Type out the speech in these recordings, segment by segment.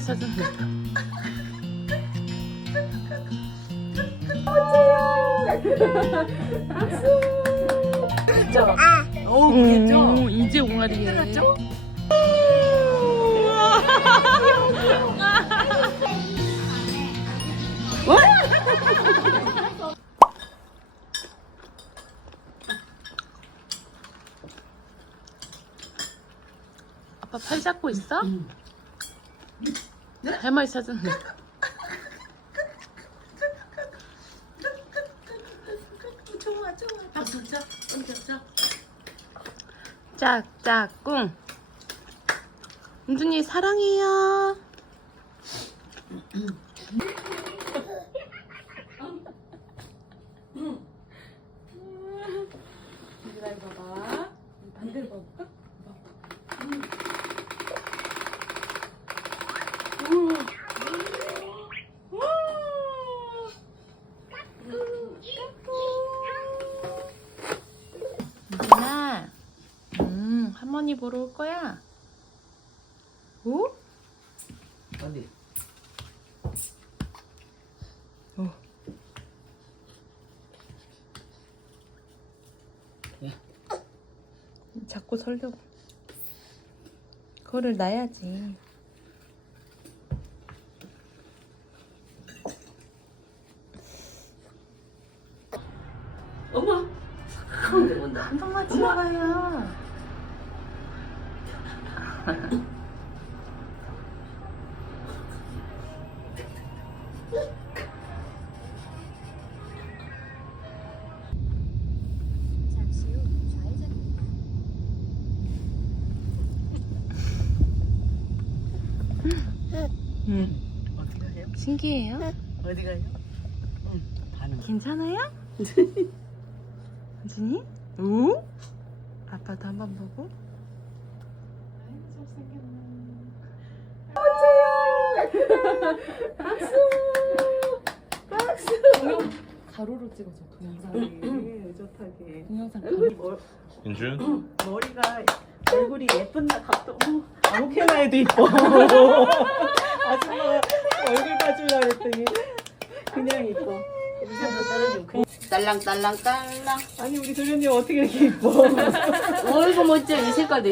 사진. 그죠? 오, 음, 그죠? 이제 옹알이에. 그죠? 아빠 팔 잡고 있어? 할머니 사진. 좋아, 좋아. 박수 쳐. 엄청 쳐. 짝짝꿍. 은준이 사랑해요. 얘들아, 이거 봐봐. 반대로 봐볼까? 은준아. 음, 할머니 보러 올 거야? 오? 어디? 자꾸 설려고. 그거를 놔야지. 어머. 가운데 온다. 한 번만 지나가요. 음, 어디 가요? 신기해요. 어디 가요? 응, 거. 괜찮아요? 은준이? 오? 아빠도 한번 보고. 가로로 찍어줘 동영상에 의젓하게. 동영상 머, 인준 머리가 얼굴이 예쁜다 각도 어머, 아무렇게나 해도 이뻐. 아줌마가 얼굴 봐주려고 했더니 그냥 이뻐. 이제부터 떨어지고 그냥. 딸랑딸랑 딸랑. 아니 우리 도련님 어떻게 이렇게 이뻐? 어이구 멋져 이 색깔도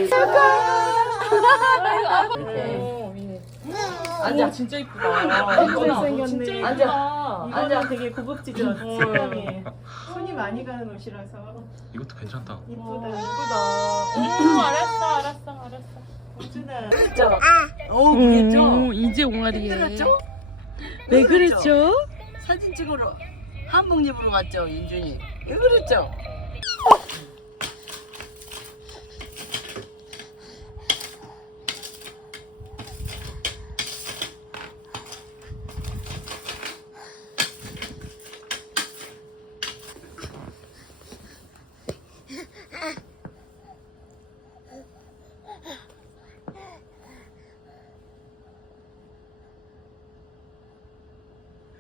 앉아. 진짜 이쁘다. 진짜 생겼네. 앉아. 이거는 되게 고급지죠 색감이. 손이 많이 가는 옷이라서. 이것도 괜찮다. 이쁘다. 이쁘다. 음, 알았어 알았어 알았어. 우준아. 오 음, 이제 옹알이에? 왜 그랬죠? 사진 찍으러 한복집으로 갔죠 인준이 왜 그랬죠?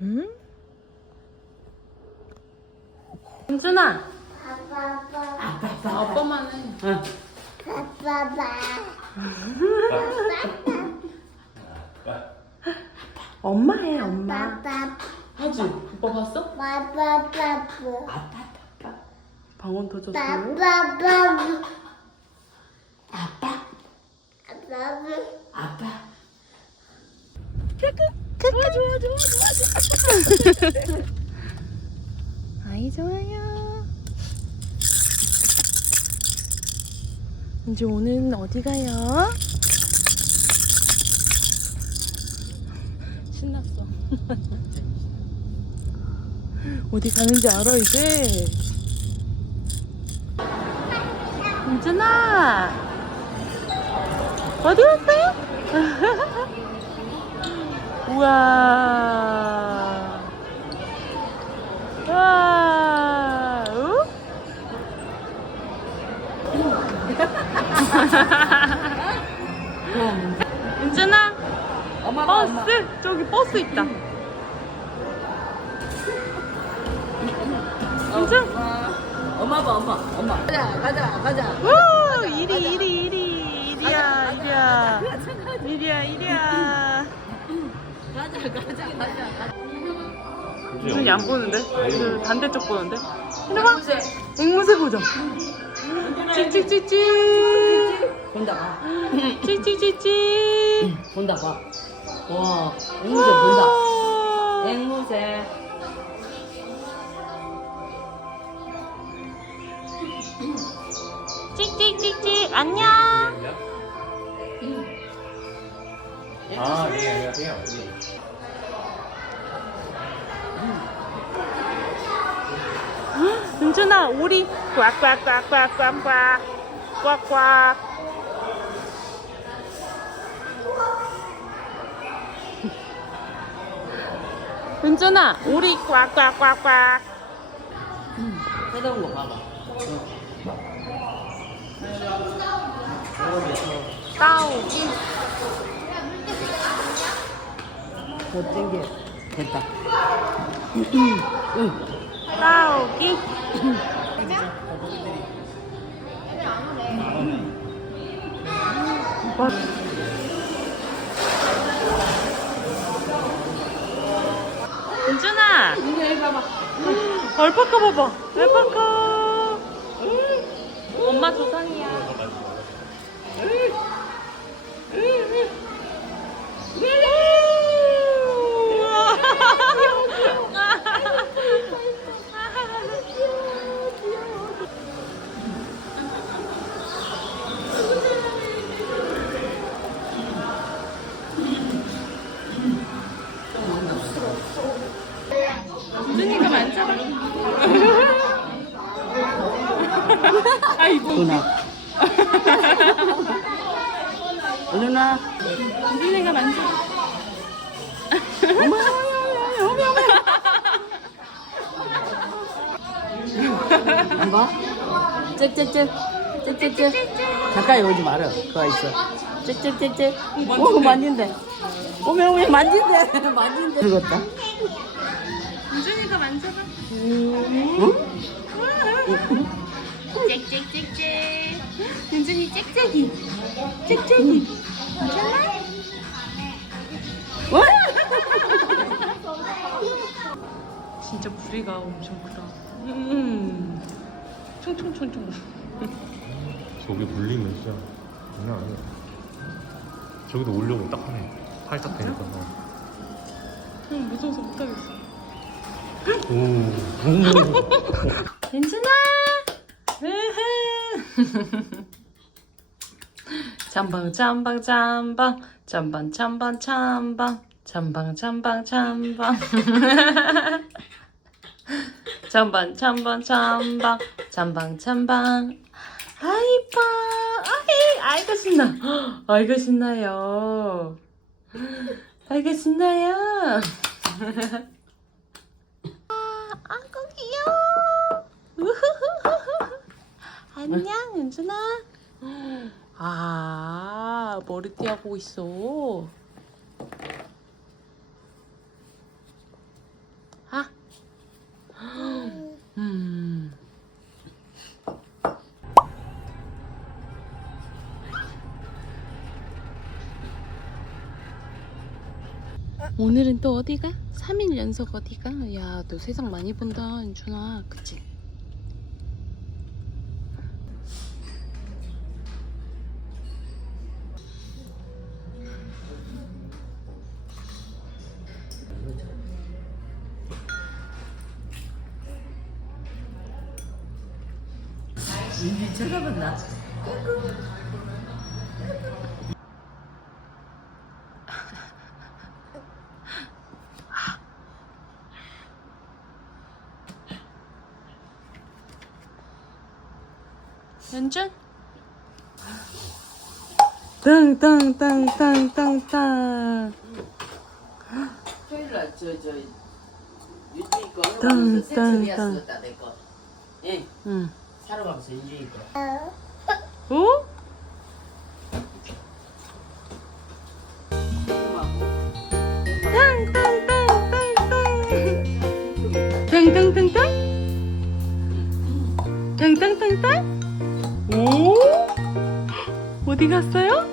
응? 은 준아. 아빠만 해. 엄마 해 엄마. 하지? 오빠 봤어? 방언 터졌어요? 아 이 좋아요. 이제 오늘은 어디 가요? 신났어. 어디 가는지 알아 이제. 은준아 어디 왔어요? 우와. 우와. 우? 은준아? 엄마 버스? 저기 버스 있다. 은준? 엄마. 봐 엄마. 엄마. 가자 가자 가자. 우 이리 이리 이리 이리야 이리야. 이리야 이리야. 윤준이 안 보는데? 그 반대쪽 보는데? 해봐. 앵무새 보자. 찍찍찍찍. 본다 봐. 찍찍찍찍. 본다 봐. 와, 앵무새 본다. 앵무새. 찍찍찍찍 안녕. 아, 예, 안녕하세요. 은준아 오리 꽉꽉꽉꽉꽉꽉 꽉꽉. 은준아 오리 꽉꽉꽉꽉. 쳐다본 거 봐봐. 따오기. 못 땡겨. 됐다. 따오기. 와. 은준아. 알파카 봐봐. 알파카. 엄마 조상이야. 아이고. 누나. 누나. 준이가 만져봐. 어머, 어머, 어머. 안 봐? 짹짹짹. 짹짹짹. 가까이 오지 마라. 그거 있어. 짹짹짹짹. 오, 만진대. 오메, 오메, 만진대. 만진대. 죽었다. 준이가 만져봐. 응? 짹짹짹짹. 윤준이 짹짹이. 짹짹이. 와! 진짜 부리가 엄청 크다. 음. 총총총총. 저기 물리면 진짜 장난 아니야. 저기도 올려고 딱 하네. 살짝 되니까. 형 무서워서 못하겠어. 오. 윤준아. 잠방 잠방 잠방. 잠방 잠방 잠방. 잠방 잠방 잠방. 잠방 잠방 잠방. 잠방 잠방. 아이뻐 아이 아이고 신나. 아이고 신나요. 아이고 신나요. 아이고 귀여워. 우후후후후. 안녕 윤준아 아 머리띠 하고 있어 아 음. 오늘은 또 어디가? 3일 연속 어디가? 야, 너 세상 많이 본다, 윤준아. 그치? 인지 쳐다봤나? 연준? 땅땅땅땅땅땅 토요일 날, 저, 저, 유주이 거, 땅, 하면서 땅, 쓰었다, 내 거. 예, 응. 사러 가면서 유주이 거. 어? 땅땅땅땅땅 땅땅땅땅 오 어디 갔어요?